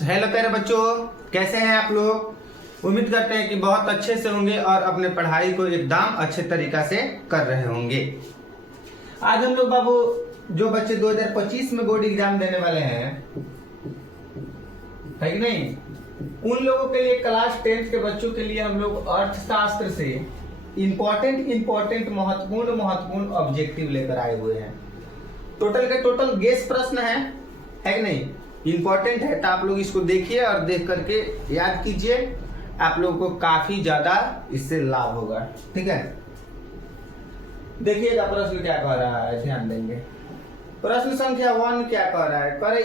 Hello प्यारे बच्चों, कैसे हैं आप लोग। उम्मीद करते हैं कि बहुत अच्छे से होंगे और अपने पढ़ाई को एकदम अच्छे तरीका से कर रहे होंगे। आज हम लोग बाबू जो बच्चे 2025 में बोर्ड एग्जाम देने वाले हैं, है कि नहीं, उन लोगों के लिए क्लास 10th के बच्चों के लिए हम लोग अर्थशास्त्र से इम्पोर्टेंट महत्वपूर्ण ऑब्जेक्टिव लेकर आए हुए हैं। टोटल के टोटल 20 प्रश्न है कि नहीं, इंपॉर्टेंट है। तो आप लोग इसको देखिए और देख करके याद कीजिए, आप लोगों को काफी ज्यादा इससे लाभ होगा। ठीक है, देखिएगा प्रश्न क्या कह रहा है, ध्यान देंगे। प्रश्न संख्या 1 क्या कह रहा है, कह रहे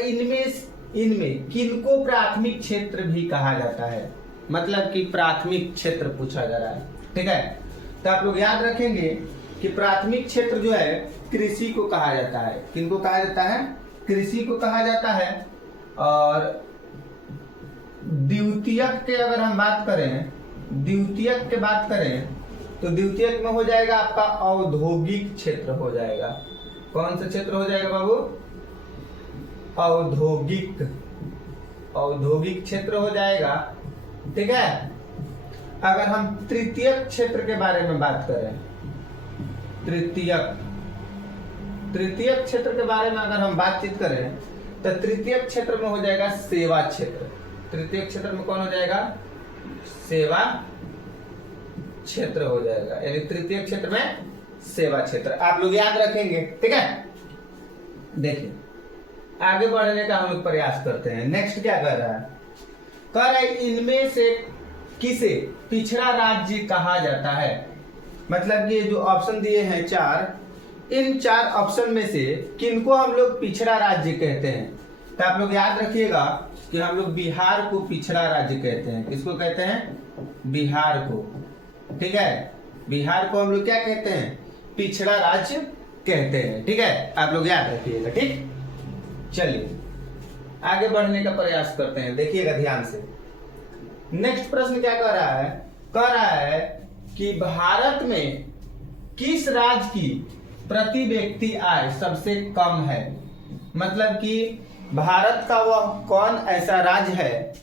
इनमें किनको प्राथमिक क्षेत्र भी कहा जाता है। मतलब कि प्राथमिक क्षेत्र पूछा जा रहा है। ठीक है, तो आप लोग याद रखेंगे कि प्राथमिक क्षेत्र जो है कृषि को कहा जाता है। किनको कहा जाता है? कृषि को कहा जाता है। और द्वितीयक के अगर हम बात करें, द्वितीयक के बात करें तो द्वितीयक में हो जाएगा आपका औद्योगिक क्षेत्र हो जाएगा। कौन सा क्षेत्र हो जाएगा बाबू? औद्योगिक क्षेत्र हो जाएगा। ठीक है, अगर हम तृतीयक क्षेत्र के बारे में बात करें, तृतीयक क्षेत्र के बारे में अगर हम बातचीत करें तो तृतीयक क्षेत्र में हो जाएगा सेवा क्षेत्र। तृतीयक क्षेत्र में कौन हो जाएगा? सेवा क्षेत्र हो जाएगा, यानी तृतीयक क्षेत्र में सेवा क्षेत्र। आप लोग याद रखेंगे। ठीक है, देखिए आगे बढ़ने का हम लोग प्रयास करते हैं। नेक्स्ट क्या कर रहा है, कह रहा है इनमें से किसे पिछड़ा राज्य कहा जाता है। मतलब ये जो ऑप्शन दिए हैं 4, इन 4 ऑप्शन में से किनको हम लोग पिछड़ा राज्य कहते हैं। तो आप लोग याद रखिएगा कि हम लोग बिहार को पिछड़ा राज्य कहते हैं। किसको कहते हैं? बिहार को। ठीक है, बिहार को हम लोग क्या कहते हैं? पिछड़ा राज्य कहते हैं। ठीक है, आप लोग याद रखिएगा। ठीक, चलिए आगे बढ़ने का प्रयास करते हैं, देखिएगा ध्यान से। नेक्स्ट प्रश्न क्या कह रहा है, कह रहा है कि भारत में किस राज्य की प्रति व्यक्ति आय सबसे कम है। मतलब कि भारत का वह कौन ऐसा राज्य है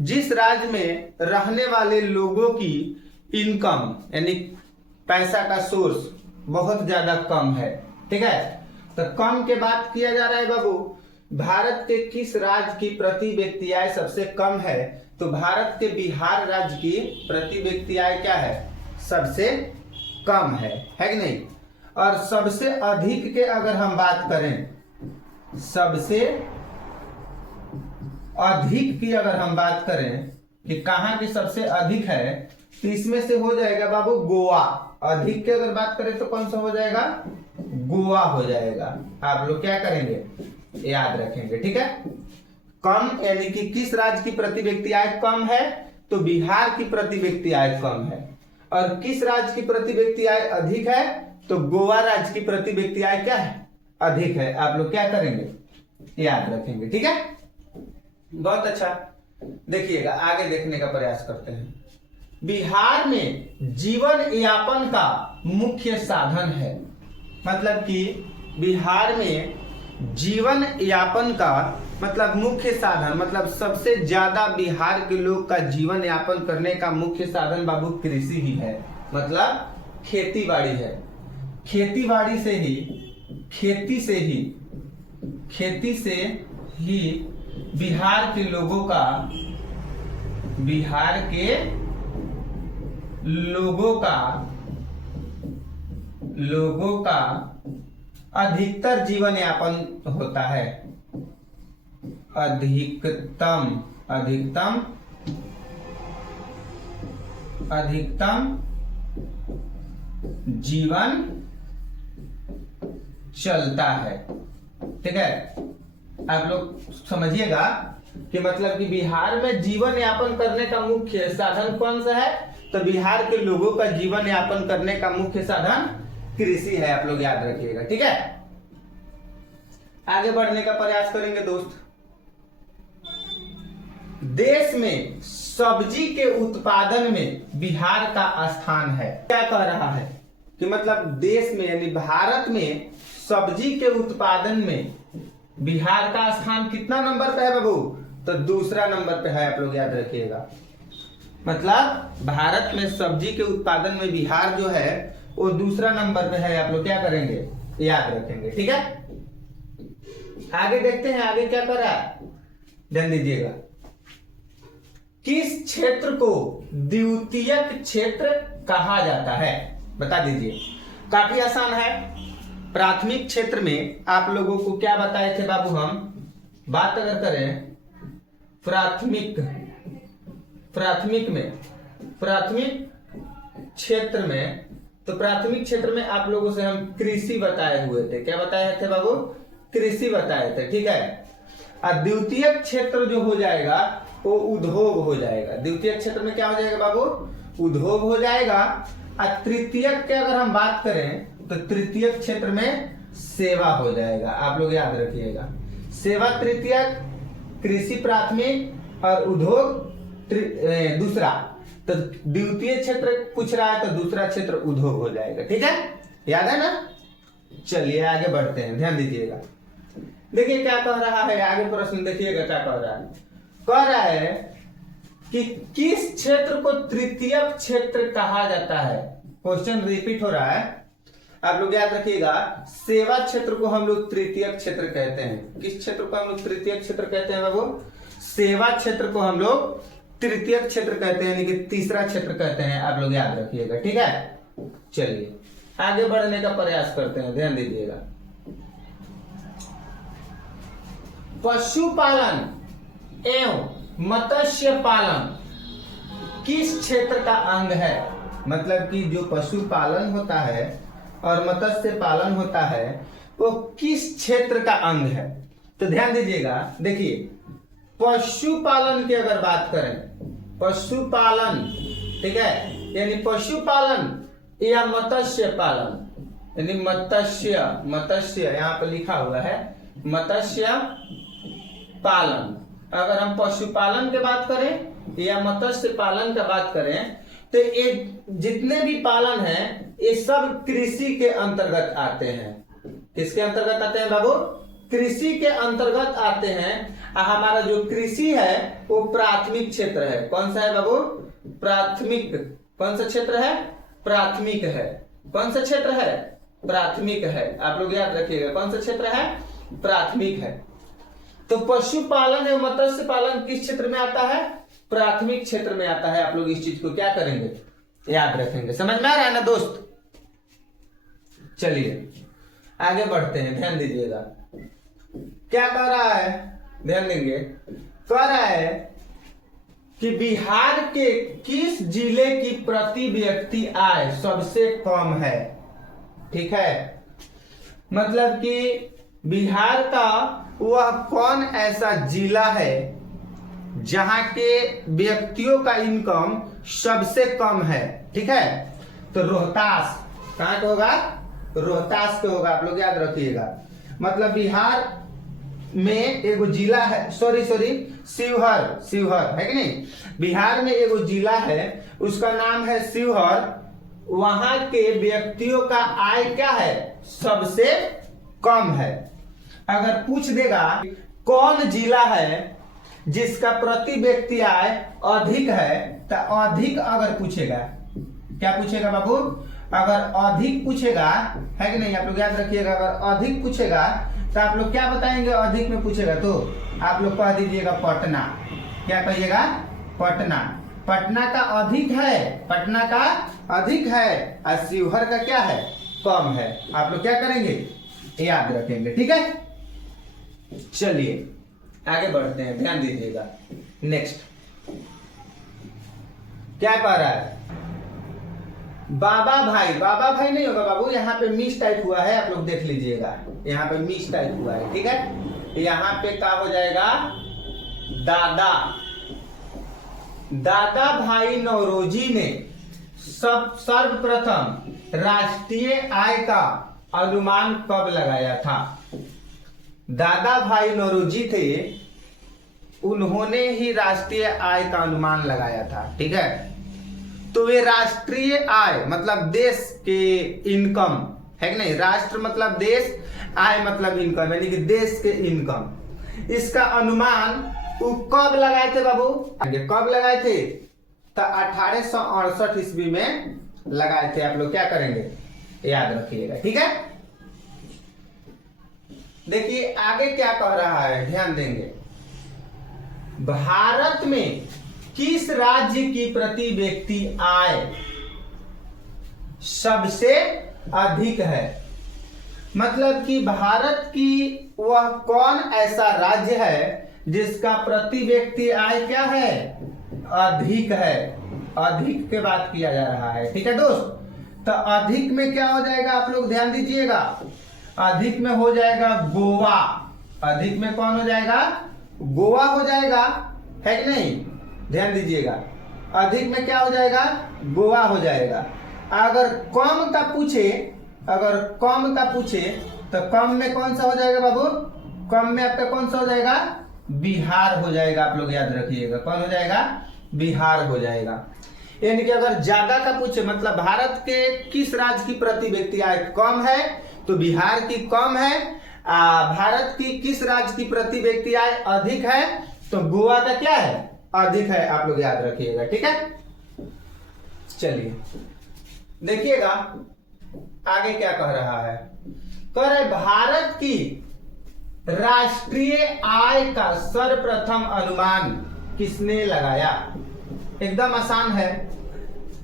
जिस राज्य में रहने वाले लोगों की इनकम यानी पैसा का सोर्स बहुत ज्यादा कम है। ठीक है, तो कम के बात किया जा रहा है बाबू, भारत के किस राज्य की प्रति व्यक्ति आय सबसे कम है। तो भारत के बिहार राज्य की प्रति व्यक्ति आय क्या है? सबसे कम है कि नहीं। और सबसे अधिक के अगर हम बात करें, सबसे अधिक की अगर हम बात करें कि कहां की सबसे अधिक है, तो इसमें से हो जाएगा बाबू गोवा। अधिक की अगर बात करें तो कौन सा हो जाएगा? गोवा हो जाएगा। आप लोग क्या करेंगे? याद रखेंगे। ठीक है, कम यानी कि किस राज्य की प्रति व्यक्ति आय कम है, तो बिहार की प्रति व्यक्ति आय कम है। और किस राज्य की प्रति व्यक्ति आय अधिक है, तो गोवा राज्य की प्रति व्यक्ति आय क्या है? अधिक है। आप लोग क्या करेंगे? याद रखेंगे। ठीक है, बहुत अच्छा। देखिएगा आगे देखने का प्रयास करते हैं। बिहार में जीवन यापन का मुख्य साधन है। मतलब कि बिहार में जीवन यापन का मतलब मुख्य साधन, मतलब सबसे ज्यादा बिहार के लोग का जीवन यापन करने का मुख्य साधन बाबू कृषि ही है। मतलब खेती बाड़ी है। खेती से ही बिहार के लोगों का अधिकतर जीवन यापन होता है। अधिकतम जीवन चलता है। ठीक है, आप लोग समझिएगा कि मतलब कि बिहार में जीवन यापन करने का मुख्य साधन कौन सा है, तो बिहार के लोगों का जीवन यापन करने का मुख्य साधन कृषि है। आप लोग याद रखिएगा। ठीक है, आगे बढ़ने का प्रयास करेंगे दोस्त। देश में सब्जी के उत्पादन में बिहार का स्थान है। क्या कह रहा है कि मतलब देश में यानी भारत में सब्जी के उत्पादन में बिहार का स्थान कितना नंबर पे है बाबू? तो दूसरा नंबर पे है, आप लोग याद रखिएगा। मतलब भारत में सब्जी के उत्पादन में बिहार जो है वो दूसरा नंबर पे है, आप लोग क्या करेंगे, याद रखेंगे। ठीक है, आगे देखते हैं आगे क्या कर रहा है, ध्यान दीजिएगा। किस क्षेत्र को द्वितीयक क्षेत्र कहा जाता है, बता दीजिए। काफी आसान है। प्राथमिक क्षेत्र में आप लोगों को क्या बताए थे बाबू, हम बात अगर करें प्राथमिक क्षेत्र में, तो प्राथमिक क्षेत्र में आप लोगों से हम कृषि बताए हुए थे। क्या बताए थे बाबू, कृषि बताए थे। ठीक है, और द्वितीयक क्षेत्र जो हो जाएगा वो उद्योग हो जाएगा। द्वितीयक क्षेत्र में क्या हो जाएगा बाबू, उद्योग हो जाएगा। और तृतीयक की अगर हम बात करें तो तृतीयक क्षेत्र में सेवा हो जाएगा। आप लोग याद रखिएगा, सेवा तृतीयक, कृषि प्राथमिक और उद्योग दूसरा। तो द्वितीय क्षेत्र पूछ रहा है तो दूसरा क्षेत्र उद्योग हो जाएगा। ठीक है, याद है ना। चलिए आगे बढ़ते हैं, ध्यान दीजिएगा। देखिए क्या कह रहा है, आगे प्रश्न देखिएगा क्या कह रहा है। कह रहा है कि किस क्षेत्र को तृतीयक क्षेत्र कहा जाता है। क्वेश्चन रिपीट हो रहा है, आप लोग याद रखिएगा। सेवा क्षेत्र को हम लोग तृतीयक क्षेत्र कहते हैं। किस क्षेत्र को हम लोग तृतीयक क्षेत्र कहते हैं बाबू, सेवा क्षेत्र को हम लोग तृतीयक क्षेत्र कहते हैं, यानी कि तीसरा क्षेत्र कहते हैं। आप लोग याद रखिएगा। ठीक है, चलिए आगे बढ़ने का प्रयास करते हैं, ध्यान दीजिएगा। पशुपालन एवं मत्स्य पालन किस क्षेत्र का अंग है। मतलब कि जो पशुपालन होता है और मत्स्य पालन होता है वो किस क्षेत्र का अंग है। तो ध्यान दीजिएगा, देखिए पशुपालन की अगर बात करें, पशुपालन, ठीक है, यानी पशुपालन या मत्स्य पालन, यानी मत्स्य यहाँ पे लिखा हुआ है मत्स्य पालन। अगर हम पशुपालन की बात करें या मत्स्य पालन की बात करें तो ये जितने भी पालन हैं ये सब कृषि के अंतर्गत आते हैं। किसके अंतर्गत आते हैं बाबू, कृषि के अंतर्गत आते हैं। हमारा जो कृषि है वो प्राथमिक क्षेत्र है। कौन सा है बाबू, प्राथमिक। कौन सा क्षेत्र है, प्राथमिक है। कौन सा क्षेत्र है, प्राथमिक है। आप लोग याद रखिएगा, कौन सा क्षेत्र है, प्राथमिक है। तो पशुपालन एवं मत्स्य पालन किस क्षेत्र में आता है, प्राथमिक क्षेत्र में आता है। आप लोग इस चीज को क्या करेंगे, याद रखेंगे। समझ में आ रहा है ना दोस्त। चलिए आगे बढ़ते हैं, ध्यान दीजिएगा क्या कह रहा है, ध्यान देंगे। कह रहा है कि बिहार के किस जिले की प्रति व्यक्ति आय सबसे कम है। ठीक है, मतलब कि बिहार का वह कौन ऐसा जिला है जहां के व्यक्तियों का इनकम सबसे कम है। ठीक है, तो रोहतास कहां का होगा, रोहतास के होगा। आप लोग याद रखिएगा। मतलब बिहार में एगो जिला है, सॉरी शिवहर है कि नहीं। बिहार में एगो जिला है उसका नाम है शिवहर। वहां के व्यक्तियों का आय क्या है, सबसे कम है। अगर पूछ देगा कौन जिला है जिसका प्रति व्यक्ति आय अधिक है, तो अधिक अगर पूछेगा, क्या पूछेगा बाबू, अगर अधिक पूछेगा है कि नहीं। आप लोग याद रखिएगा, अगर अधिक पूछेगा तो आप लोग क्या बताएंगे, अधिक में पूछेगा तो आप लोग कह दीजिएगा पटना। क्या कहिएगा, पटना। पटना का अधिक है, पटना का अधिक है और शिवहर का क्या है, कम है। आप लोग क्या करेंगे, याद रखेंगे। ठीक है, चलिए आगे बढ़ते हैं, ध्यान दीजिएगा। नेक्स्ट क्या कह रहा है, बाबा भाई नहीं होगा बाबू, यहाँ पे मिस टाइप हुआ है। आप लोग देख लीजिएगा, यहाँ पे मिस टाइप हुआ है। ठीक है, यहाँ पे क्या हो जाएगा, दादा भाई नौरोजी ने सर्वप्रथम राष्ट्रीय आय का अनुमान कब लगाया था। दादा भाई नौरोजी थे, उन्होंने ही राष्ट्रीय आय का अनुमान लगाया था। ठीक है, तो वे राष्ट्रीय आय मतलब देश के इनकम है कि नहीं। राष्ट्र मतलब देश, आय मतलब इनकम, यानी कि देश के इनकम। इसका अनुमान वो कब लगाए थे बाबू? कब लगाए थे? तो 1868 ईस्वी में लगाए थे। आप लोग क्या करेंगे, याद रखिएगा, ठीक है। देखिए आगे क्या कह रहा है, ध्यान देंगे। भारत में किस राज्य की प्रति व्यक्ति आय सबसे अधिक है? मतलब कि भारत की वह कौन ऐसा राज्य है जिसका प्रति व्यक्ति आय क्या है, अधिक है। अधिक के बात किया जा रहा है, ठीक है दोस्त। तो अधिक में क्या हो जाएगा, आप लोग ध्यान दीजिएगा। अधिक में हो जाएगा गोवा। अधिक में कौन हो जाएगा, गोवा हो जाएगा, है कि नहीं? ध्यान दीजिएगा, अधिक में क्या हो जाएगा, गोवा हो जाएगा। अगर कम का पूछे, अगर कम का पूछे तो कम में कौन सा हो जाएगा बाबू? कम में आपका कौन सा हो जाएगा, बिहार हो जाएगा। आप लोग याद रखिएगा, कौन हो जाएगा, बिहार हो जाएगा। यानी कि अगर ज्यादा का पूछे, मतलब भारत के किस राज्य की प्रति व्यक्ति आय कम है तो बिहार की कम है। भारत की किस राज्य की प्रति व्यक्ति आय अधिक है तो गोवा का क्या है, अधिक है। आप लोग याद रखिएगा, ठीक है। चलिए देखिएगा आगे क्या कह रहा है। कह रहे भारत की राष्ट्रीय आय का सर्वप्रथम अनुमान किसने लगाया? एकदम आसान है,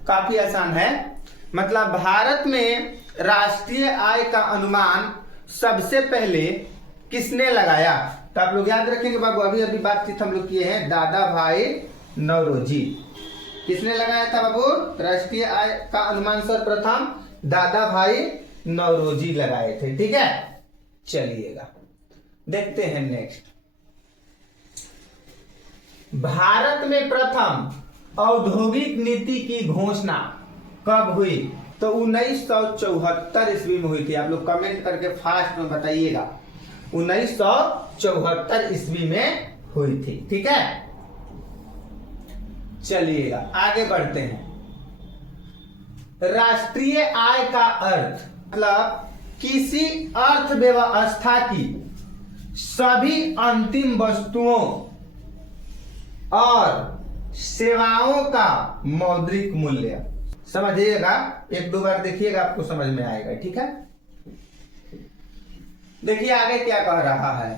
काफी आसान है। मतलब भारत में राष्ट्रीय आय का अनुमान सबसे पहले किसने लगाया? तो आप लोग याद रखेंगे बाबू, अभी अभी बातचीत हम लोग किए हैं, दादा भाई नौरोजी। किसने लगाया था बाबू राष्ट्रीय आय का अनुमान? सर्वप्रथम दादा भाई नौरोजी लगाए थे, ठीक है। चलिएगा देखते हैं नेक्स्ट। भारत में प्रथम औद्योगिक नीति की घोषणा कब हुई? तो 1974 ईस्वी में हुई थी। आप लोग कमेंट करके फास्ट में बताइएगा। 1974 ईस्वी में हुई थी, ठीक है। चलिएगा आगे बढ़ते हैं। राष्ट्रीय आय का अर्थ, मतलब किसी अर्थव्यवस्था की सभी अंतिम वस्तुओं और सेवाओं का मौद्रिक मूल्य। समझिएगा, एक दो बार देखिएगा, आपको समझ में आएगा, ठीक है। देखिए आगे क्या कह रहा है।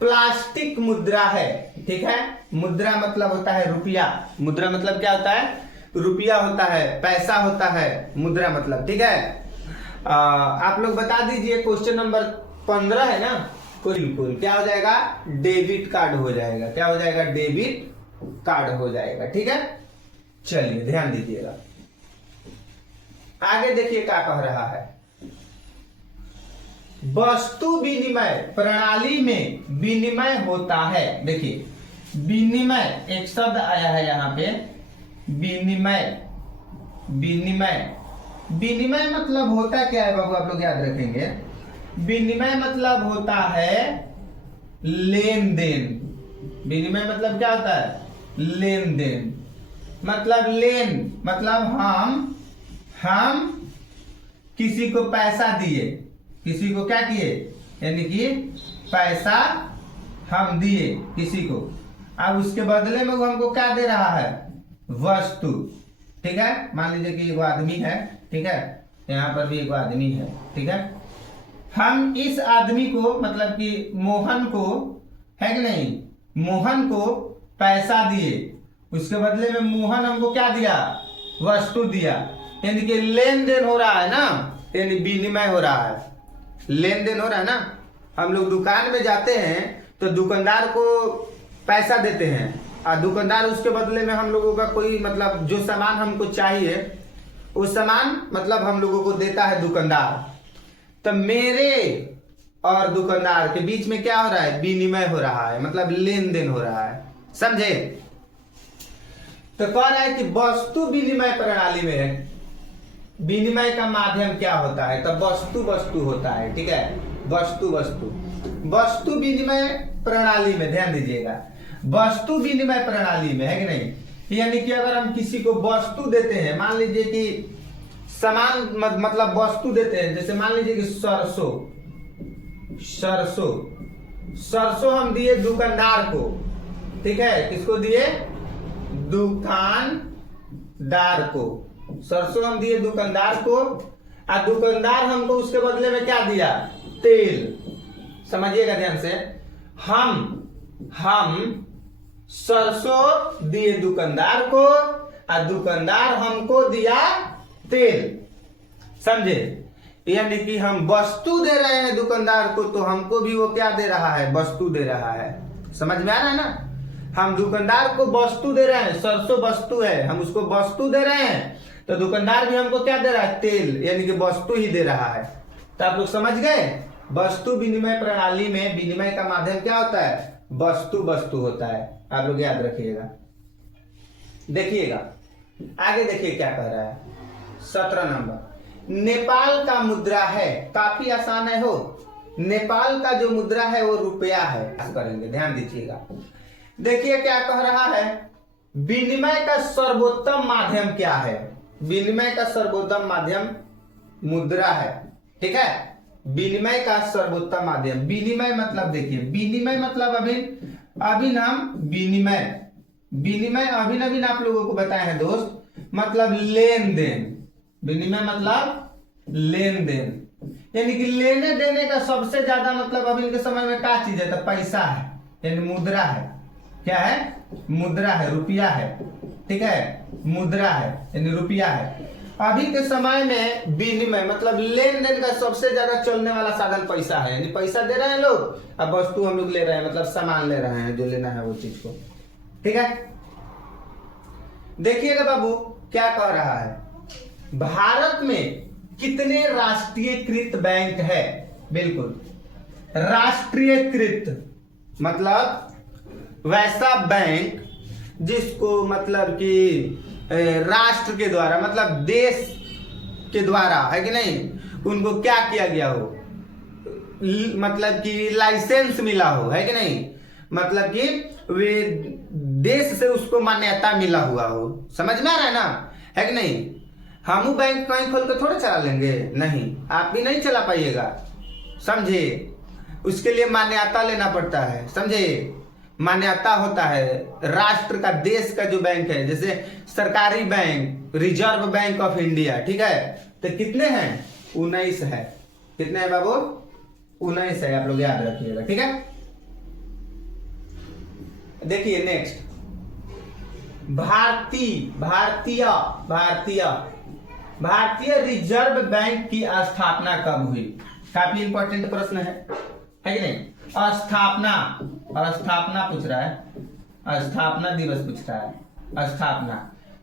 प्लास्टिक मुद्रा है, ठीक है। मुद्रा मतलब होता है रुपया। मुद्रा मतलब क्या होता है, रुपया होता है, पैसा होता है, मुद्रा मतलब, ठीक है। आप लोग बता दीजिए, क्वेश्चन नंबर 15 है ना, बिल्कुल क्या हो जाएगा, डेबिट कार्ड हो जाएगा। क्या हो जाएगा, डेबिट कार्ड हो जाएगा, ठीक है। चलिए ध्यान दीजिएगा, आगे देखिए क्या कह रहा है। वस्तु विनिमय प्रणाली में विनिमय होता है। देखिए विनिमय एक शब्द आया है यहाँ पे, विनिमय। विनिमय, विनिमय मतलब होता क्या है बाबू, आप लोग याद रखेंगे। विनिमय मतलब होता है लेन देन। विनिमय मतलब क्या होता है, लेन देन। मतलब लेन मतलब हम किसी को पैसा दिए, किसी को क्या किए, यानी कि पैसा हम दिए किसी को, अब उसके बदले में वो हमको क्या दे रहा है, वस्तु, ठीक है। मान लीजिए कि एक आदमी है, ठीक है, यहाँ पर भी एक आदमी है, ठीक है। हम इस आदमी को, मतलब कि मोहन को, है कि नहीं, मोहन को पैसा दिए, उसके बदले में मोहन हमको क्या दिया, वस्तु दिया, यानी कि लेन देन हो रहा है ना, यानी विनिमय हो रहा है, लेन देन हो रहा है ना। हम लोग दुकान में जाते हैं तो दुकानदार को पैसा देते हैं और दुकानदार उसके बदले में हम लोगों का कोई, मतलब जो सामान हमको चाहिए उस सामान मतलब हम लोगों को देता है दुकानदार। तो मेरे और दुकानदार के बीच में क्या हो रहा है, विनिमय हो रहा है, मतलब लेन देन हो रहा है, समझे। तो कह रहा है कि वस्तु विनिमय प्रणाली में विनिमय का माध्यम क्या होता है, तो वस्तु वस्तु होता है, ठीक है। वस्तु वस्तु, वस्तु विनिमय प्रणाली में ध्यान दीजिएगा, वस्तु विनिमय प्रणाली में, है कि नहीं, यानी कि अगर हम किसी को वस्तु देते हैं, मान लीजिए कि सामान मतलब वस्तु देते हैं, जैसे मान लीजिए कि सरसों, सरसों, सरसों हम दिए दुकानदार को, ठीक है, किसको दिए? दुकानदार को। सरसों हम दिए दुकानदार को, और दुकानदार हमको उसके बदले में क्या दिया? तेल। समझिएगा ध्यान से, हम सरसों दिए दुकानदार को और दुकानदार हमको दिया तेल। समझे? यानी कि हम वस्तु दे रहे हैं दुकानदार को, तो हमको भी वो क्या दे रहा है? वस्तु दे रहा है। समझ में आ रहा है ना? हम दुकानदार को वस्तु दे रहे हैं, सरसों वस्तु है, हम उसको वस्तु दे रहे हैं, तो दुकानदार भी हमको क्या दे रहा है? तेल, यानी कि वस्तु ही दे रहा है। तो आप लोग समझ गए? वस्तु विनिमय प्रणाली में विनिमय का माध्यम क्या होता है? वस्तु होता है। आप लोग याद रखिएगा। देखिएगा आगे, देखिए क्या कह रहा है। 17 नंबर, नेपाल का मुद्रा है। काफी आसान है हो। नेपाल का जो मुद्रा है वो रुपया है। करेंगे, ध्यान दीजिएगा। देखिए क्या कह रहा है, विनिमय का सर्वोत्तम माध्यम क्या है? विनिमय का सर्वोत्तम माध्यम मुद्रा है। ठीक है, विनिमय का सर्वोत्तम माध्यम। विनिमय मतलब देखिए, विनिमय मतलब अभिनव विनिमय अभिनव आप लोगों को बताए हैं दोस्त, मतलब लेन देन। विनिमय मतलब लेन देन, यानी कि लेने देने का सबसे ज्यादा मतलब अभी के समय में क्या चीज है? तो पैसा है, यानी मुद्रा है। क्या है? मुद्रा है, रुपया है। ठीक है, मुद्रा है यानी रुपया है। अभी के समय में विनिमय मतलब लेन देन का सबसे ज्यादा चलने वाला साधन पैसा है, यानी पैसा दे रहे हैं लोग, अब वस्तु हम लोग ले रहे हैं, मतलब सामान ले रहे हैं, जो लेना है वो चीज को। ठीक है, देखिएगा बाबू क्या कह रहा है। भारत में कितने राष्ट्रीयकृत बैंक है? बिल्कुल, राष्ट्रीयकृत मतलब वैसा बैंक जिसको मतलब कि राष्ट्र के द्वारा, मतलब देश के द्वारा, है कि नहीं, उनको क्या किया गया हो, मतलब कि लाइसेंस मिला हो, है कि नहीं, मतलब कि वे देश से उसको मान्यता मिला हुआ हो। समझ में आ रहा है ना? है कि नहीं? हम बैंक कहीं खोल कर थोड़े चला लेंगे, नहीं, आप भी नहीं चला पाइएगा। समझे? उसके लिए मान्यता लेना पड़ता है। समझे? मान्यता होता है राष्ट्र का, देश का जो बैंक है, जैसे सरकारी bank reserve bank of India. ठीक है, तो कितने हैं? 19 है। कितने हैं बाबू? 19 है, आप लोग याद रखिएगा। ठीक है, देखिए नेक्स्ट, भारतीय रिजर्व बैंक की स्थापना कब हुई? काफी इंपॉर्टेंट प्रश्न है कि नहीं? स्थापना पूछ रहा है, स्थापना दिवस पूछ रहा है, स्थापना।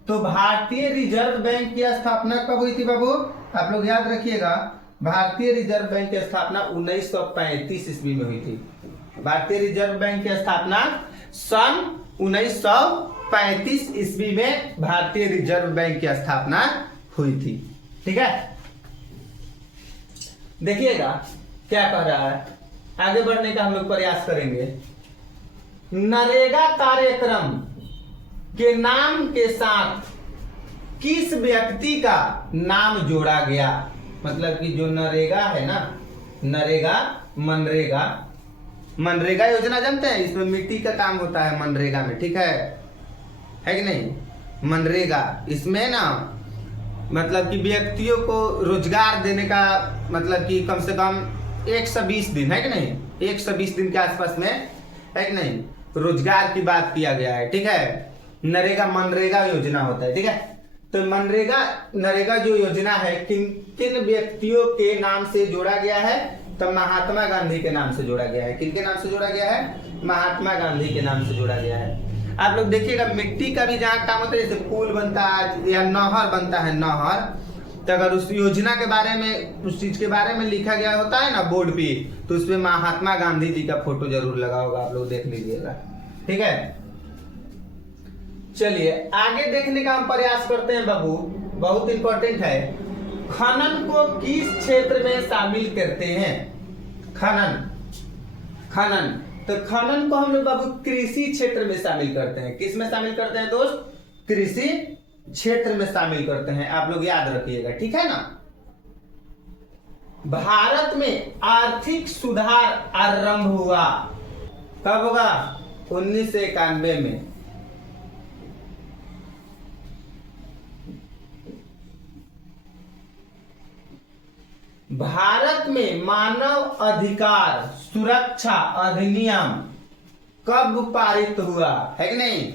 तो भारतीय रिजर्व बैंक की स्थापना कब हुई थी बाबू? आप लोग याद रखिएगा, भारतीय रिजर्व बैंक की स्थापना 1935 ईस्वी में हुई थी। भारतीय रिजर्व बैंक की स्थापना सन 1935 ईस्वी में भारतीय रिजर्व बैंक की स्थापना हुई थी। ठीक है, देखिएगा क्या कह रहा है। आगे बढ़ने का हम लोग प्रयास करेंगे। नरेगा कार्यक्रम के नाम के साथ किस व्यक्ति का नाम जोड़ा गया? मतलब कि जो नरेगा है ना, नरेगा, मनरेगा योजना जानते हैं? इसमें मिट्टी का काम होता है मनरेगा में। ठीक है कि नहीं? मनरेगा इसमें ना मतलब कि व्यक्तियों को रोजगार देने का, मतलब कि कम से कम 120 दिन, है कि नहीं, 120 दिन के आसपास में, है कि नहीं, रोजगार की बात किया गया है। ठीक है, मनरेगा योजना होता है। ठीक है, तो नरेगा जो योजना है किन व्यक्तियों के नाम से जोड़ा गया है? तो महात्मा गांधी के नाम से जोड़ा गया है। किनके नाम से जोड़ा गया है? महात्मा गांधी के नाम से जोड़ा गया है। आप लोग देखिएगा, मिट्टी का भी जहाँ काम होता है, जैसे पुल बनता है या नहर बनता है, नहर, तो अगर उस योजना के बारे में, उस चीज के बारे में लिखा गया होता है ना बोर्ड पे, तो उसमें महात्मा गांधी जी का फोटो जरूर लगा होगा, आप लोग देख लीजिएगा। ठीक है, चलिए आगे देखने का हम प्रयास करते हैं बाबू, बहुत इंपॉर्टेंट है। खनन को किस क्षेत्र में शामिल करते हैं? खनन, तो खनन को हम लोग बाबू कृषि क्षेत्र में शामिल करते हैं। किस में शामिल करते हैं दोस्त? कृषि क्षेत्र में शामिल करते हैं। आप लोग याद रखिएगा। ठीक है ना? भारत में आर्थिक सुधार आरंभ हुआ कब होगा? 1991 में भारत में मानव अधिकार सुरक्षा अधिनियम कब पारित हुआ है कि नहीं?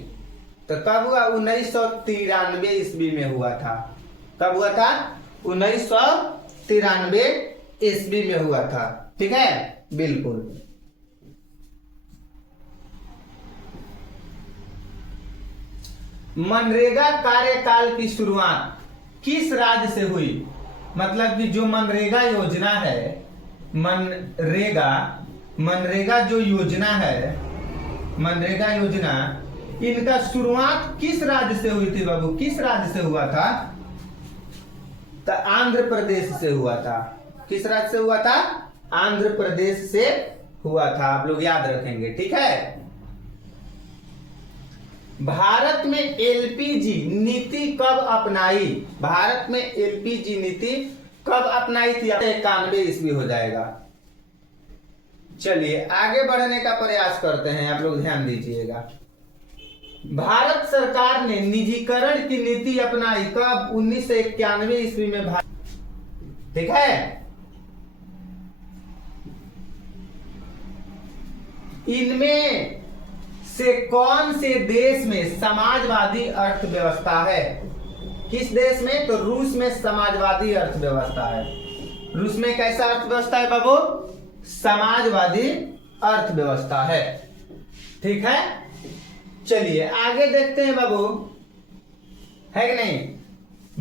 तो कब हुआ? 1993 ईस्वी में हुआ था। कब हुआ था? 1993 ईस्वी में हुआ था। ठीक है, बिल्कुल। मनरेगा कार्यकाल की शुरुआत किस राज्य से हुई? मतलब कि जो मनरेगा योजना है, मनरेगा जो योजना है, मनरेगा योजना, इनका शुरुआत किस राज्य से हुई थी बाबू? किस राज्य से हुआ था? तो आंध्र प्रदेश से हुआ था। किस राज्य से हुआ था? आंध्र प्रदेश से हुआ था। आप लोग याद रखेंगे, ठीक है। भारत में एलपीजी नीति कब अपनाई? भारत में एलपीजी नीति कब अपनाई थी? 91 ईस्वी हो जाएगा। चलिए आगे बढ़ने का प्रयास करते हैं, आप लोग ध्यान दीजिएगा। भारत सरकार ने निजीकरण की नीति अपनाई कब? 1991 ईस्वी में। ठीक है, इनमें से कौन से देश में समाजवादी अर्थव्यवस्था है? किस देश में? तो रूस में समाजवादी अर्थव्यवस्था है। रूस में कैसा अर्थव्यवस्था है बाबू? समाजवादी अर्थव्यवस्था है। ठीक है, चलिए आगे देखते हैं बाबू, है कि नहीं।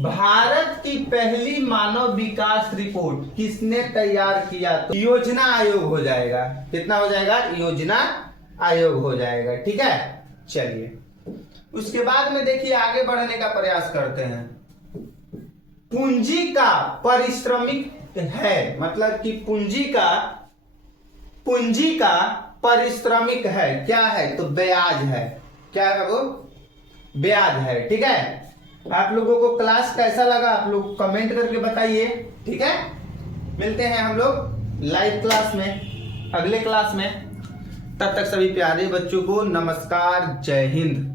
भारत की पहली मानव विकास रिपोर्ट किसने तैयार किया? तो योजना आयोग हो जाएगा। कितना हो जाएगा? योजना आयोग हो जाएगा। ठीक है, चलिए उसके बाद में देखिए आगे बढ़ने का प्रयास करते हैं। पूंजी का पारिश्रमिक है, मतलब कि पूंजी का पारिश्रमिक है, क्या है? तो ब्याज है। क्या है वो? ब्याज है। ठीक है, आप लोगों को क्लास कैसा लगा आप लोग कमेंट करके बताइए। ठीक है, मिलते हैं हम लोग लाइव क्लास में, अगले क्लास में। तब तक सभी प्यारे बच्चों को नमस्कार, जय हिंद।